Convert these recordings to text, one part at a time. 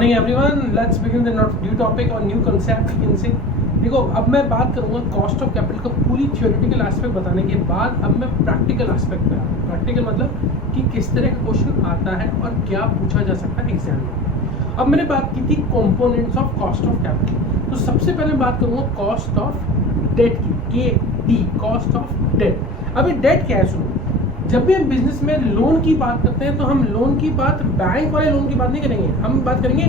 Morning everyone, let's begin the new topic और new concept इनसे। देखो, अब मैं बात करूंगा कॉस्ट ऑफ कैपिटल का पूरी थ्योरेटिकल एस्पेक्ट बताने के बाद अब मैं प्रैक्टिकल एस्पेक्ट पे आता हूँ। प्रैक्टिकल मतलब कि किस तरह का क्वेश्चन आता है और क्या पूछा जा सकता है एग्जाम में। अब मैंने बात की थी components of cost of capital, तो सबसे पहले बात करूंगा कॉस्ट ऑफ डेट की, KD, कॉस्ट ऑफ डेट। अभी डेट क्या है सुनो, जब भी हम बिजनेस में लोन की बात करते हैं तो हम लोन की बात बैंक वाले लोन की बात नहीं करेंगे, हम बात करेंगे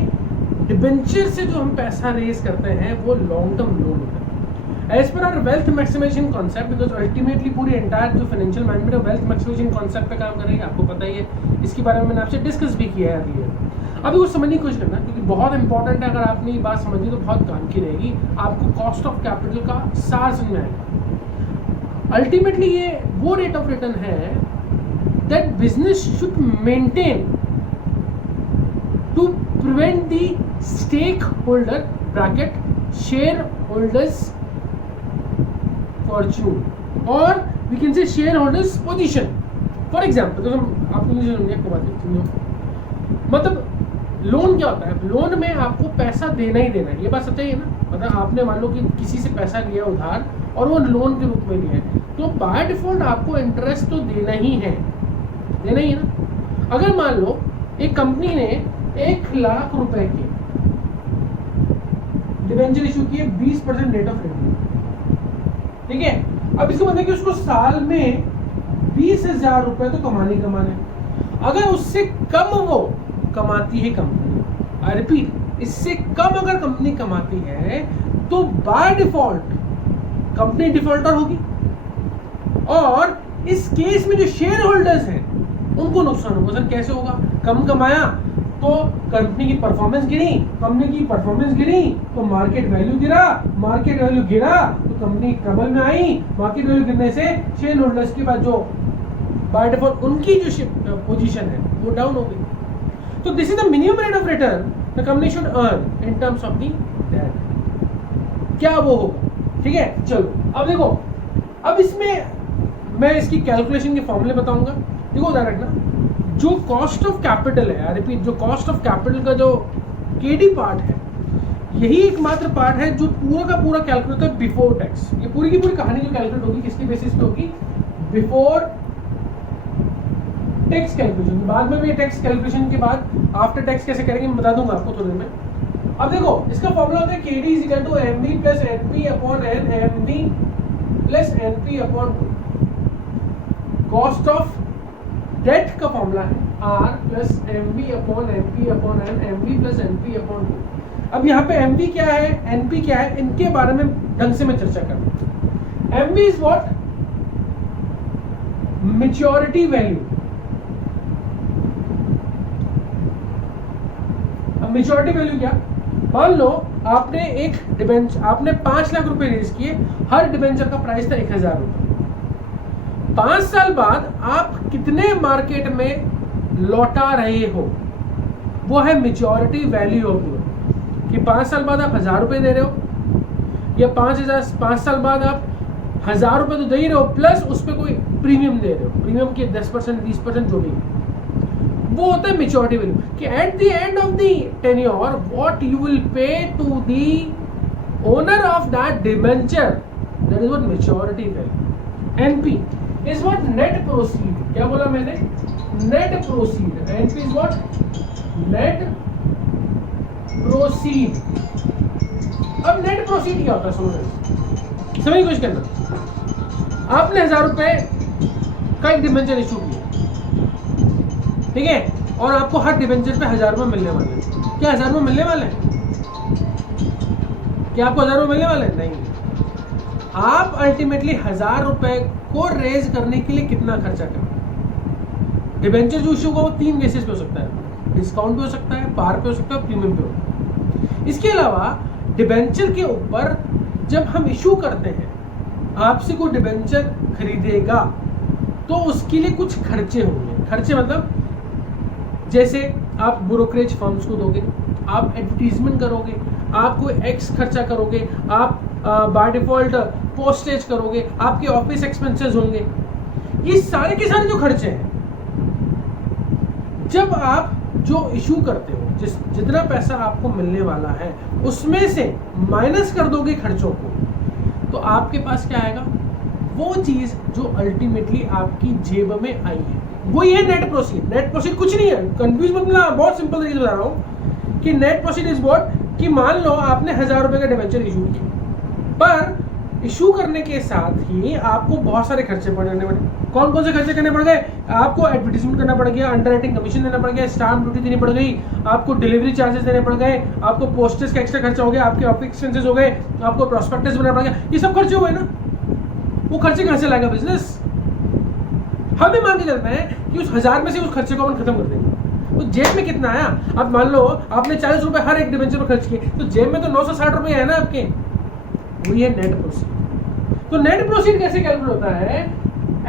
डिबेंचर से जो हम पैसा रेज करते हैं वो लॉन्ग टर्म लोन होता है। As per our wealth maximisation concept, because ultimately पूरी एंटायर जो फाइनेंशियल मैनेजमेंट है वेल्थ मैक्सिमाइजेशन कॉन्सेप्ट पे काम करेंगे, आपको पता ही है, इसके बारे में मैंने आपसे डिस्कस भी किया है अर्लियर। अभी कुछ समझने की कोशिश करना क्योंकि बहुत इंपॉर्टेंट है, अगर आपने ये बात समझी तो बहुत काम की रहेगी, आपको कॉस्ट ऑफ कैपिटल का सार समझ में आएगा। अल्टीमेटली ये वो रेट ऑफ रिटर्न है that business should maintain to prevent the stakeholder bracket shareholders fortune or we can say shareholders position. For example, तो आपको मुझे समझिए आपको बात समझो, मतलब लोन क्या होता है, लोन में आपको पैसा देना ही देना है, ये बात सच्चाई है ना। मतलब आपने मान लो कि किसी से पैसा लिया उधार और वो लोन के रूप में लिया है, तो बाय डिफॉल्ट आपको इंटरेस्ट तो देना ही है ना। अगर मान लो एक कंपनी ने 1 लाख रुपए के डिबेंचर इशू किए 20% रेट ऑफ रिटर्न, ठीक है। अब इसका मतलब कि उसको साल में 20,000 रुपए तो कमाने अगर उससे कम वो कमाती है कंपनी, आई रिपीट, इससे कम अगर कंपनी कमाती है तो बाय डिफॉल्ट कंपनी डिफॉल्टर होगी और इस केस में जो शेयर होल्डर्स हैं उनको नुकसान होगा। सर कैसे होगा, कम कमाया तो कंपनी की परफॉर्मेंस गिरी, कंपनी की परफॉर्मेंस गिरी तो मार्केट वैल्यू गिरा, मार्केट वैल्यू गिरा तो कंपनी ट्रबल में आई, मार्केट वैल्यू गिरने से शेयर होल्डर्स के बाद जो बाय डिफॉल्ट उनकी जो पोजीशन है वो डाउन हो गई। तो this is the minimum rate of return the company should earn in terms of the debt. क्या वो होगा, ठीक है। चलो अब देखो, अब इसमें मैं इसकी कैलकुलेशन के फॉर्मूले बताऊंगा। देखो ध्यान रखना, जो कॉस्ट ऑफ कैपिटल है, आई रिपीट, जो कॉस्ट ऑफ कैपिटल का जो KD पार्ट है, यही एकमात्र पार्ट है जो पूरा का पूरा कैलकुलेट होता है बिफोर टैक्स। ये पूरी की पूरी कहानी जो कैलकुलेट होगी किसके बेसिस पे होगी, बिफोर टैक्स कैलकुलेशन। बाद में भी टैक्स कैलकुलेशन के बाद आफ्टर टैक्स कैसे करेंगे मैं बता दूंगा आपको थोड़ी देर में। अब देखो इसका फॉर्मूला होता है KD is equal to MV plus NP upon N, MV plus NP upon 2। Cost of debt का फॉर्मूला है R plus MV upon MP upon N, MV plus NP upon 2। अब यहाँ पे MV क्या है, NP क्या है, इनके बारे में ढंग से मैं चर्चा करूँ। MV is what, maturity value. अब मैच्योरिटी वैल्यू क्या, मान लो आपने एक डिबेंचर, आपने 5 लाख रुपए रेज किए, हर डिबेंचर का प्राइस था 1,000 रुपए। 5 साल बाद आप कितने मार्केट में लौटा रहे हो, वो है मैच्योरिटी वैल्यू ऑफ लोन। कि 5 साल बाद आप 1,000 रुपए दे रहे हो या 5 साल बाद आप 1,000 रुपए तो दे ही रहे हो प्लस उस पर कोई प्रीमियम दे रहे हो, प्रीमियम के 10% 20% जो भी है, वो होता है मैच्योरिटी वैल्यू। कि at the end of the tenure what you will pay to the owner of that debenture, that is what maturity value. NP is what net proceed, क्या बोला मैंने, net proceed, NP is what net proceed। अब net proceed क्या होता है, समझ की कोशिश करना। आपने 1,000 रुपए का एक डिबेंचर इशू किया, ठीक है, और आपको हर डिबेंचर पे 1,000 रुपए मिलने वाले हैं। क्या 1,000 रुपए मिलने वाले हैं, क्या आपको 1,000 रुपए मिलने वाले हैं? नहीं। आप अल्टीमेटली 1,000 रुपए को रेज करने के लिए कितना खर्चा करें। डिबेंचर जो इशू होगा वो 3 बेसिस पे हो सकता है, डिस्काउंट पे हो सकता है, पार पे हो सकता है, प्रीमियम पे हो सकता है। इसके अलावा डिबेंचर के ऊपर जब हम इशू करते हैं, आपसे कोई डिबेंचर खरीदेगा तो उसके लिए कुछ खर्चे होंगे। खर्चे मतलब जैसे आप ब्रोकरेज फर्म्स को दोगे, आप एडवर्टीजमेंट करोगे, आप कोई एक्स खर्चा करोगे, आप बाय डिफॉल्ट पोस्टेज करोगे, आपके ऑफिस एक्सपेंसेस होंगे। ये सारे के सारे जो खर्चे हैं, जब आप जो इशू करते हो, जितना पैसा आपको मिलने वाला है उसमें से माइनस कर दोगे खर्चों को, तो आपके पास क्या आएगा, वो चीज जो अल्टीमेटली आपकी जेब में आई है, वही है नेट प्रोसीड। नेट प्रोसीड कुछ नहीं है, कंफ्यूज मत ना, बहुत सिंपल तरीके से बता रहा हूँ कि नेट प्रोसीड इज व्हाट, कि मान लो आपने 1000 रुपए का डिवेंचर इशू किया, पर इशू करने के साथ ही आपको बहुत सारे खर्चे पड़ने पड़े। कौन कौन से खर्चे करने पड़ गए, आपको एडवर्टीजमेंट करना पड़ गया, अंडरराइटिंग कमीशन देना पड़ गया, स्टाम्प ड्यूटी देनी पड़ गई, आपको डिलीवरी चार्जेस देने पड़ गए, आपको पोस्टेज का एक्स्ट्रा खर्चा हो गया, आपके ऑफिस एक्सपेंसेस हो गए, आपको प्रोस्पेक्टस बनाना पड़ गया, ये सब खर्चे हुए ना। वो खर्चे कहां से लाएगा बिजनेस? हम ही मान के चलते हैं कि उस 1000 में से उस खर्चे को हम खत्म कर देंगे, तो जेब में कितना आया? अब मान लो आपने 40 रुपए हर एक डिवेंचर पर खर्च किए, तो जेब में तो 960 रुपए है ना आपके, वही है नेट प्रोसीड। तो नेट प्रोसीड कैसे कैलकुलेट होता है?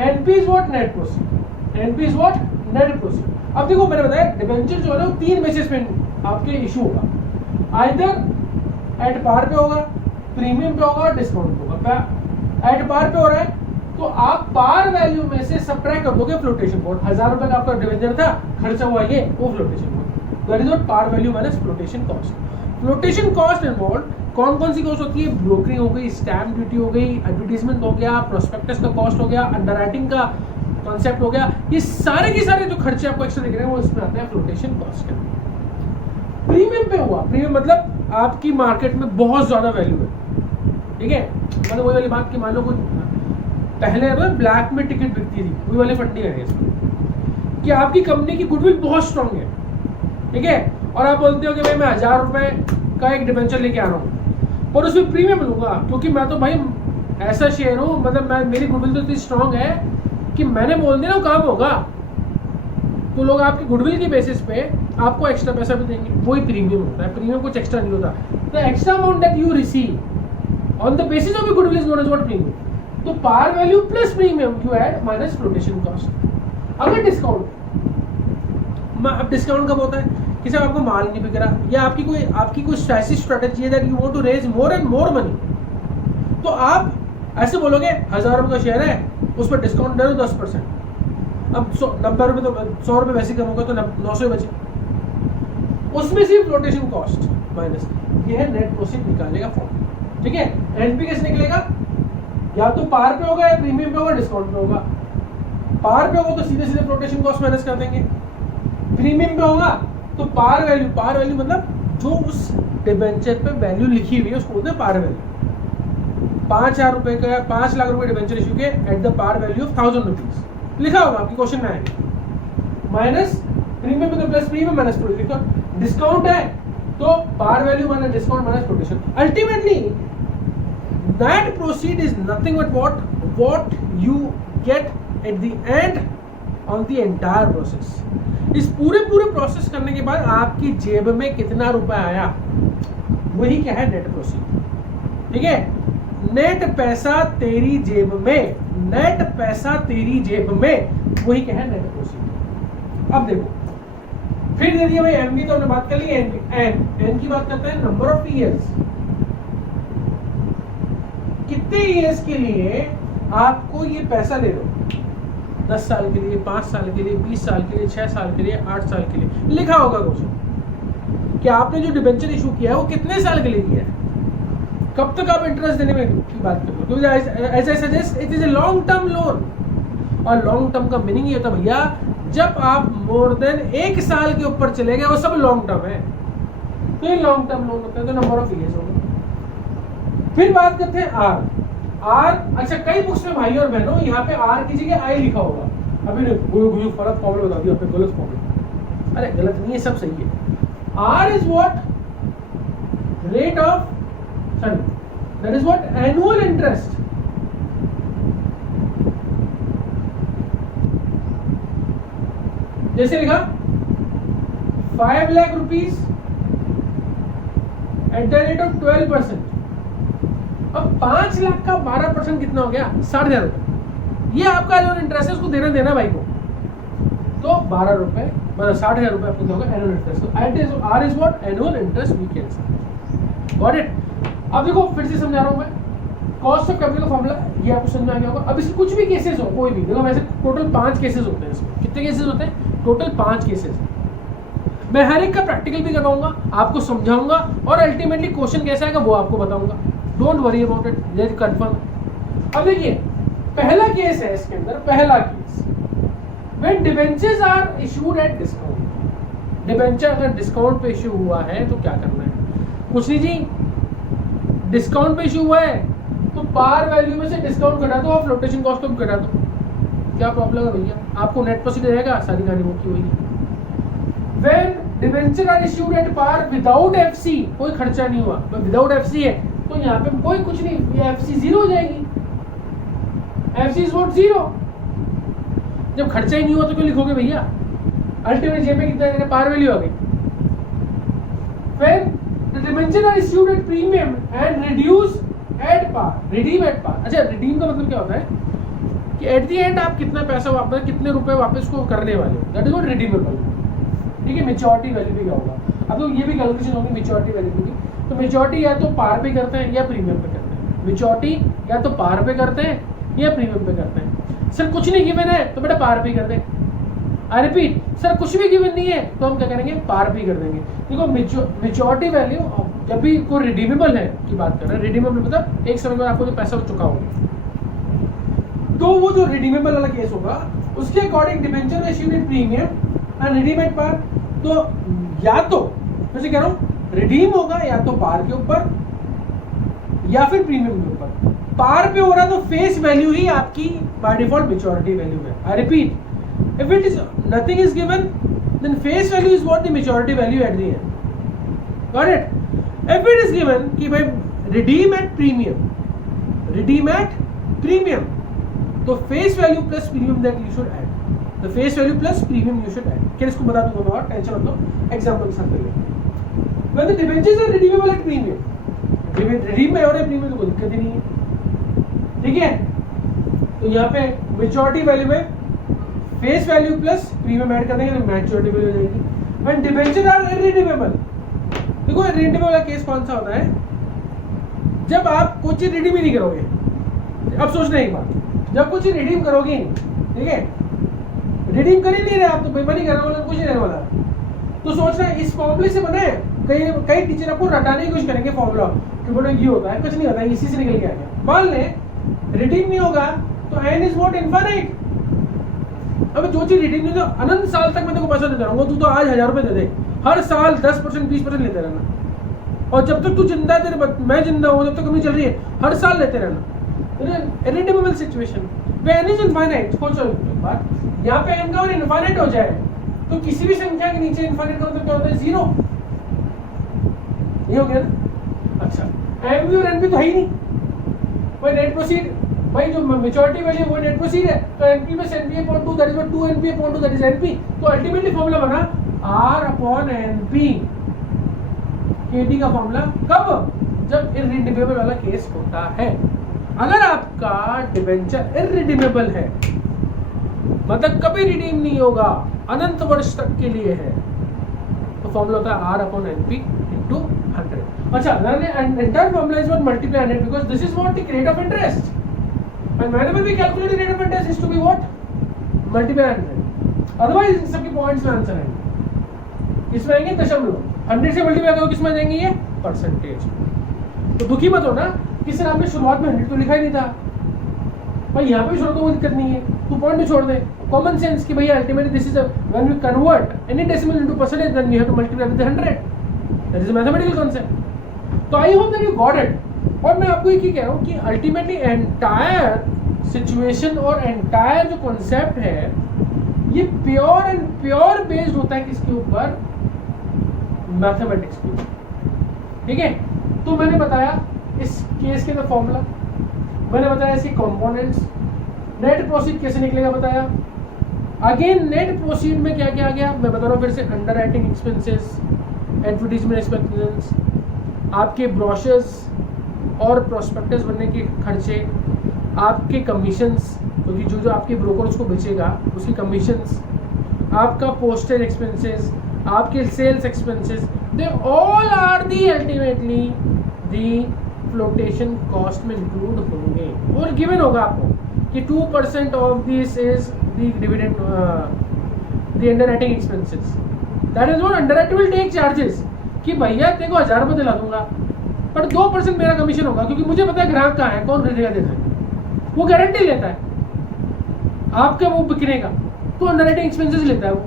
NP is what, net proceed. NP is what, net proceed. अब देखो मैंने बताया डिवेंचर जो है ना 3 बेसिस पे आपके इशू होगा, आइदर एट पार पे होगा, प्रीमियम पे होगा, डिस्काउंट पे होगा। एट पार पे हो रहा है तो आप पार वैल्यू में से सबट्रैक्ट कर दोगे फ्लोटेशन कॉस्ट। 1000 रुपए का आपका डिवेंचर था, खर्चा हुआ ये, वो flotation cost, that is what par value minus flotation cost. Flotation cost involve कौन कौन सी कॉस्ट होती है? ब्रोकरिंग हो गई, स्टैम्प ड्यूटी हो गई, एडवर्टीजमेंट हो गया, प्रोस्पेक्टस का कॉस्ट हो गया, अंडरराइटिंग का कॉन्सेप्ट हो गया, ये सारे के सारे जो खर्चे आपको एक्स्ट्रा दिख रहे हैं वो इसमें आते हैं फ्लोटेशन कॉस्ट के। प्रीमियम पे हुआ, प्रीमियम मतलब आपकी मार्केट में बहुत ज्यादा वैल्यू है, ठीक है, मतलब वही वाली बात कि मान लो कोई पहले ब्लैक में टिकट बिकती थी, वही वाली फंडिंग है इसमें कि आपकी कंपनी की गुडविल बहुत स्ट्रांग है, ठीक है, और आप बोलते हो कि भाई मैं 1000 रुपए का एक डिवेंचर लेके आ रहा हूँ और उसमें प्रीमियम लूंगा क्योंकि मैं तो भाई ऐसा शेयर हूँ, मतलब मैं मेरी गुडविल तो इतनी स्ट्रांग है कि मैंने बोल दिया ना काम होगा, तो लोग आपकी गुडविल की बेसिस पे आपको एक्स्ट्रा पैसा भी देंगे, वही प्रीमियम होता है। प्रीमियम कुछ एक्स्ट्रा नहीं होता, the extra amount that you receive on the basis of your goodwill is known as what, premium. तो par value plus premium you add minus flotation cost. अगर डिस्काउंट, अब डिस्काउंट कब होता है कि साहब आपको माल नहीं बिक रहा या आपकी कोई ऐसी स्ट्रेटेजी है that you want to raise more and more money, तो आप ऐसे बोलोगे 1000 रुपए का शेयर है, उस पर डिस्काउंट दे दो 10%, अब 90 रुपए तो 100 रुपए वैसे कम होगा तो 900 बचे, उसमें से फ्लोटेशन कॉस्ट माइनस, ये है नेट प्रोसीड निकालने का फॉर्म, ठीक है। एनपी कैसे निकलेगा? या तो पार पे होगा या प्रीमियम पे होगा, डिस्काउंट पे होगा। पार पे होगा तो सीधे सीधे फ्लोटेशन कॉस्ट माइनस कर देंगे, प्रीमियम पे होगा तो पार वैल्यू मतलब जो उस डिवेंचर पे वैल्यू लिखी हुई है उसको बोलते हैं पार वैल्यू। 5000 रुपए का 5 लाख रुपए डिवेंचर इशू के at the par value of 1000 rupees लिखा होगा आपकी क्वेश्चन में आएगा, माइनस प्रीमियम पे तो plus premium minus flotation, discount है तो par value minus discount minus flotation. Ultimately that proceed is nothing but what you get at the end on the entire process। इस पूरे प्रोसेस करने के बाद आपकी जेब में कितना रुपए आया, वही क्या है नेट प्रोसीड, ठीक है। नेट पैसा तेरी जेब में, नेट पैसा तेरी जेब में, वही क्या है नेट प्रोसीड। अब देखो फिर दे दिया भाई एमबी तो हमने बात कर ली, एन की बात करते हैं, नंबर ऑफ ईयर्स, कितने ईयर्स के लिए आपको ये पैसा ले लो, 10 साल के लिए, 5 साल के लिए, 20 साल के लिए, 6 साल के लिए, 8 साल के लिए, लिखा होगा क्वेश्चन कि आपने जो डिबेंचर इशू किया है वो कितने साल के लिए किया है, कब तक आप इंटरेस्ट देने में की बात कर रहे हो, as I suggest it is a long term loan. और लॉन्ग टर्म का मीनिंग ये होता है भैया जब आप मोर देन 1 साल के ऊपर चले गए वो सब लॉन्ग टर्म है, तो ये लॉन्ग टर्म लोन होता है, तो नंबर ऑफ ईयर्स होगा। फिर बात करते हैं आर। अच्छा कई बुक्स में भाई और बहनों यहाँ पे आर की जगह आई लिखा होगा, अभी गलत फॉर्मूला बता दिया, गलत फॉर्मूला, अरे गलत नहीं है, सब सही है। R is what, rate of sorry that is what annual interest, जैसे लिखा 5 lakh rupees at the rate of 12%। अब 5 लाख का 12% कितना हो गया, 60,000 रुपए, ये आपका एनुअल इंटरेस्ट है, उसको देना भाई को, तो 12 रुपए मतलब 60,000 रुपए आपको होगा annual interest. R is what annual interest we can say, got it. अब देखो फिर से समझा रहा हूं मैं, कॉस्ट ऑफ कैपिटल का फॉर्मूला ये आपको समझ में आ गया होगा। अब इसमें कुछ भी केसेस हो, कोई भी देखो, वैसे टोटल 5 केसेस होते हैं इसमें, कितने केसेस होते हैं, टोटल 5 केसेस। मैं हर एक का प्रैक्टिकल भी करवाऊंगा, आपको समझाऊंगा और अल्टीमेटली क्वेश्चन कैसा आएगा वो आपको बताऊंगा। Don't worry about it, let's confirm. अब देखिए पहला केस है इसके अंदर, पहला case when debentures are issued at discount. Debenture अगर डिस्काउंट पे इशू हुआ है तो क्या करना है? कुछ नहीं जी, डिस्काउंट पे इशू हुआ है तो पार वैल्यू में से डिस्काउंट घटा दो और फ्लोटेशन कॉस्ट को भी घटा दो। क्या प्रॉब्लम है भैया? आपको नेट प्रोसीड रहेगा, सारी कहानी वो की हुई। When debenture are issued at par without FC, कोई खर्चा नहीं हुआ, विदाउट एफसी है तो यहाँ पे कोई कुछ नहीं, ये एफसी जीरो हो जाएगी। FC is what? जीरो। जब खर्चा ही नहीं हुआ तो क्यों लिखोगे भैया? अल्टीमेट जेब में कितना देना? पार वैल्यू आ गई। When the debenture are issued at premium and reduce at par, redeem at par. अच्छा, रिडीम का मतलब क्या होता है कि एट द एंड आप कितना पैसा वापस, कितने रुपए वापस को करने वाले हो, दैट इज व्हाट रिडीमेबल। ठीक है, मैच्योरिटी वैल्यू भी क्या होगा? अब तो ये भी कैलकुलेशन होगी मैच्योरिटी वैल्यू की। तो मैच्योरिटी या तो पार पे करते हैं या प्रीमियम पे करते हैं। मैच्योरिटी या तो पार पे करते हैं या प्रीमियम पे करते हैं। सर कुछ नहीं गिवन है तो बेटा पार पे कर दें। आई रिपीट, सर कुछ भी गिवन नहीं है तो हम क्या करेंगे? पार पे कर देंगे। देखो मैच्योरिटी वैल्यू जब भी कोई रिडीमेबल है की बात कर रहे हैं, रिडीमेबल मतलब एक समय बाद आपको जो पैसा चुका होगा, तो वो जो रिडीमेबल वाला केस होगा उसके according debenture issued in premium and redeem at par. तो या तो मैं कह रहा हूँ रिडीम होगा या तो पार के ऊपर या फिर प्रीमियम के ऊपर। पार पे हो रहा है तो फेस वैल्यू ही आपकी बाय डिफॉल्ट मैच्योरिटी वैल्यू है। I repeat, if it is nothing is given then face value is what the maturity value at the end. Got it? If it is given कि भाई redeem at premium, redeem at premium, तो face value plus premium that you should add, the face value plus premium you should add. क्या इसको बता दूंगा मैं और tension मत लो, एग्जांपल के साथ करिए। When the debentures are redeemable at premium, redeem में और प्रीमियम तो कोई दिक्कत ही नहीं है। ठीक है, तो यहाँ पे मैच्योरिटी वैल्यू में face value plus premium add कर देंगे तो मैच्योरिटी वैल्यू हो जाएगी। व्हेन डिबेंचर आर इररिडीमेबल, देखो इररिडीमेबल वाला केस कौन सा होता है? जब आप कुछ चीज रिडीम ही नहीं करोगे। अब सोचना एक बात, जब कुछ चीज रिडीम करोगे, ठीक है, रिडीम कर ही नहीं रहे आप तो बेईमानी कर रहे हो, कुछ नहीं रहने वाला। तो सोचना इस फॉर्मूले से बने, कई टीचर आपको रटाने की कोशिश करेंगे फॉर्मूला कि बोलो ये होता है, कुछ नहीं होता है, इसी से निकल के आ गया। मान लें रिडीम नहीं होगा तो n इज व्हाट? इनफाइनाइट। अब जो चीज रिडीम नहीं, तो अनंत साल तक मैं तेरे को पैसा देता रहूंगा, तू तो आज 1000 रुपए दे दे, हर साल 10% 20% लेते रहना, और जब तक तू जिंदा है, तेरे मैं जिंदा हूं, जब तक कमी चल रही है, हर साल लेते रहना। Irredeemable situation way n is infinite. सोचो एक बार, यहाँ पे n का और इनफाइनाइट हो जाए तो किसी भी संख्या के नीचे इनफाइनाइट का मतलब क्या होता है? जीरो। ये हो गया ना? अच्छा, एम और एन भी तो है ही नहीं, भाई नेट प्रोसीड, भाई जो मैच्योरिटी वैल्यू वो नेट प्रोसीड है, तो एनपी में NP upon 2 that is 2 NP upon 2 that is NP. तो अल्टीमेटली फार्मूला बना आर अपॉन एनपी, केटी का फार्मूला। कब? जब इररिडीमेबल वाला केस होता है। अगर आपका डिबेंचर इररिडीमेबल है, मतलब कभी रिडीम नहीं होगा, अनंत वर्ष तक के लिए है, तो फॉर्मूला होता है आर अपॉन एनपी इनटू 100। अच्छा, entire formula is what? Multiply 100 because this is what? The rate of interest. And whenever we calculate the rate of interest is to be what? Multiply 100. Otherwise इन सबके points में answer आएंगे, इसमें आएंगे दशमलव, 100 से multiply करो किसमें जाएंगे? ये परसेंटेज। तो दुखी मत हो ना कि सर आपने शुरुआत में 100 तो लिखा ही नहीं था, भाई यहाँ पे छोड़ दो, कोई दिक्कत नहीं है, तू पॉइंट भी छोड़ दे। कॉमन सेंस कि भैया ultimately this is when we convert any decimal into percentage then we have to multiply with 100, that is a mathematical concept. तो I hope that you got it. और मैं आपको एक ही कह रहा हूँ कि अल्टीमेटली एंटायर सिचुएशन और एंटायर जो कॉन्सेप्ट है ये प्योर एंड प्योर बेस्ड होता है किसके ऊपर? मैथमेटिक्स के। ठीक है, तो मैंने बताया इस केस के अंदर फॉर्मूला, मैंने बताया इसके कंपोनेंट्स, नेट प्रोसीड कैसे निकलेगा बताया। अगेन नेट प्रोसीड में क्या क्या आ गया मैं बता रहा हूँ फिर से। अंडरराइटिंग एक्सपेंसेस, एडवर्टीजमेंट एक्सपेंसेस, आपके ब्रोशर्स और प्रोस्पेक्टस बनने के खर्चे, आपके कमीशंस, क्योंकि जो आपके ब्रोकर उसको बेचेगा उसकी कमीशंस, आपका पोस्टर एक्सपेंसेस, आपके sales expenses, they all are the ultimately the flotation cost में इंक्लूड होंगे। और गिवन होगा आपको कि 2% of this is the dividend the underwriting expenses. That is what underwriter will take charges कि भैया तेरे को 1000 रुपये दिला दूंगा, पर 2% मेरा कमीशन होगा, क्योंकि मुझे पता है ग्राहक कहाँ है, कौन खरीदेगा देता है, वो गारंटी लेता है आपका वो बिकने का, तो अंडरराइटिंग एक्सपेंसेस लेता है वो।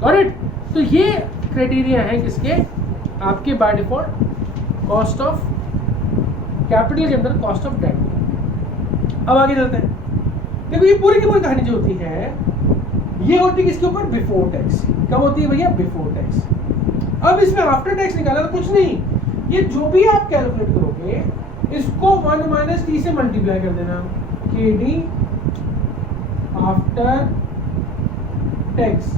Got it? तो ये क्राइटेरिया है किसके, आपके by default cost of capital के अंदर कॉस्ट ऑफ डेट। अब आगे चलते हैं। देखो ये पूरी की पूरी कहानी जो होती है ये होती है किसके ऊपर, बिफोर टैक्स। कब होती है भैया, बिफोर टैक्स। अब इसमें आफ्टर टैक्स निकाला तो कुछ नहीं, ये जो भी आप कैलकुलेट करोगे इसको 1 माइनस टी से मल्टीप्लाई कर देना, के डी आफ्टर टैक्स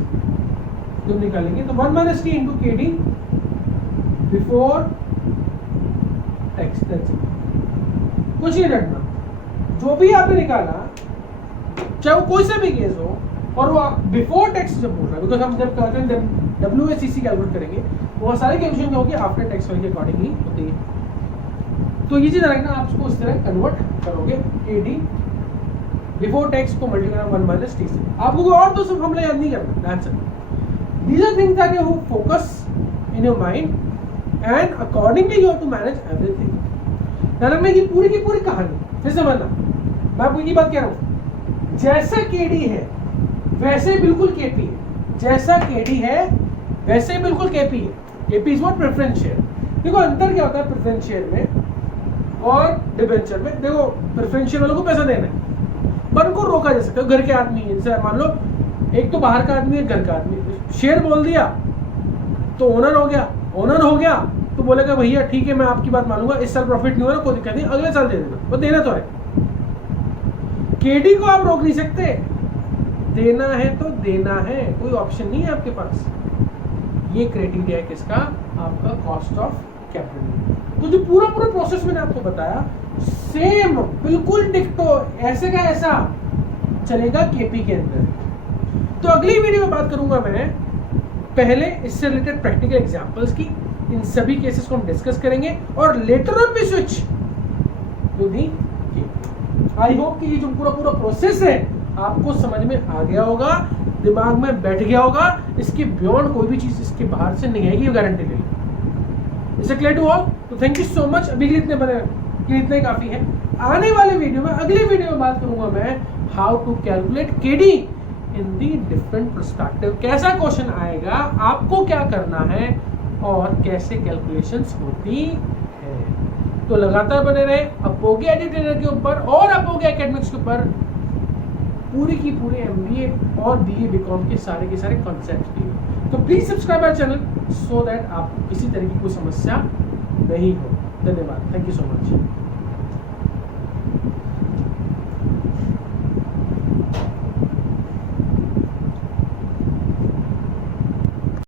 जब निकालेंगे तो 1 माइनस टी इंटू के डी बिफोर टैक्स। कुछ नहीं रखना, जो भी आपने निकाला चाहे वो कोई सा भी केस हो, और वो बिफोर टैक्स जब बोल रहा है, बिकॉज हम जब करते हैं WACC कैलकुलेट करेंगे वो सारी कैलकुलेशन होगी आफ्टर टैक्स वाले के अकॉर्डिंगली होती है। तो ये चीज रखना, आप उसको इस तरह कन्वर्ट करोगे, के डी बिफोर टैक्स को मल्टीप्लाई 1 माइनस टी से। आपको कोई और दोस्तों फॉर्मूला याद नहीं करना, that's it. These are things that you focus in your mind and accordingly you have to manage everything. ध्यान रखना, ये पूरी की पूरी कहानी फिर समझना, मैं आपको ये बात कह रहा हूँ, जैसा केडी है वैसे बिल्कुल केपी है, जैसा केडी है वैसे बिल्कुल केपी है। KP is what, preference share. देखो अंतर क्या होता है प्रेफरेंस शेयर में और डिबेंचर में। देखो प्रेफरेंस शेयर वालों को पैसा देना है पर उनको रोका जा सकता है, घर के आदमी है, जैसे मान लो एक तो बाहर का आदमी है, घर का आदमी, शेयर बोल दिया तो ओनर हो गया तो बोलेगा भैया ठीक है मैं आपकी बात मानूंगा, इस साल प्रॉफिट नहीं हो रहा कोई दिक्कत नहीं, अगले साल दे देना, वो देना तो है। केडी को आप रोक नहीं सकते, देना है तो देना है, कोई ऑप्शन नहीं है आपके पास। ये क्राइटेरिया है किसका, आपका कॉस्ट ऑफ कैपिटल। तो जो पूरा प्रोसेस मैंने आपको बताया सेम बिल्कुल डिक्टो ऐसे का ऐसा चलेगा केपी के अंदर। तो अगली वीडियो में बात करूंगा मैं पहले इससे रिलेटेड प्रैक्टिकल एग्जांपल्स की, इन सभी केसेस को हम डिस्कस करेंगे और लेटर ऑन भी switch to the KP. I hope कि ये जो पूरा प्रोसेस है आपको समझ में आ गया होगा, दिमाग में बैठ गया होगा, इसके बियॉन्ड कोई भी चीज इसके बाहर से नहीं आएगी, गारंटी ले लो। Is it clear to all? तो थैंक यू सो मच, अभी के लिए इतने काफी है। आने वाले वीडियो में, अगले वीडियो में बात करूंगा मैं how to calculate KD in the different perspective. कैसा क्वेश्चन आएगा, आपको क्या करना है और कैसे कैलकुलेशंस होती है। तो लगातार बने रहे अपोगे एडिटर के ऊपर और अपोगे एकेडमिक्स के ऊपर, पूरी की पूरी MBA और BA BCom के सारे कॉन्सेप्ट दिए। तो please subscribe our channel so that आपको किसी तरह की कोई समस्या नहीं हो। धन्यवाद, थैंक यू सो मच।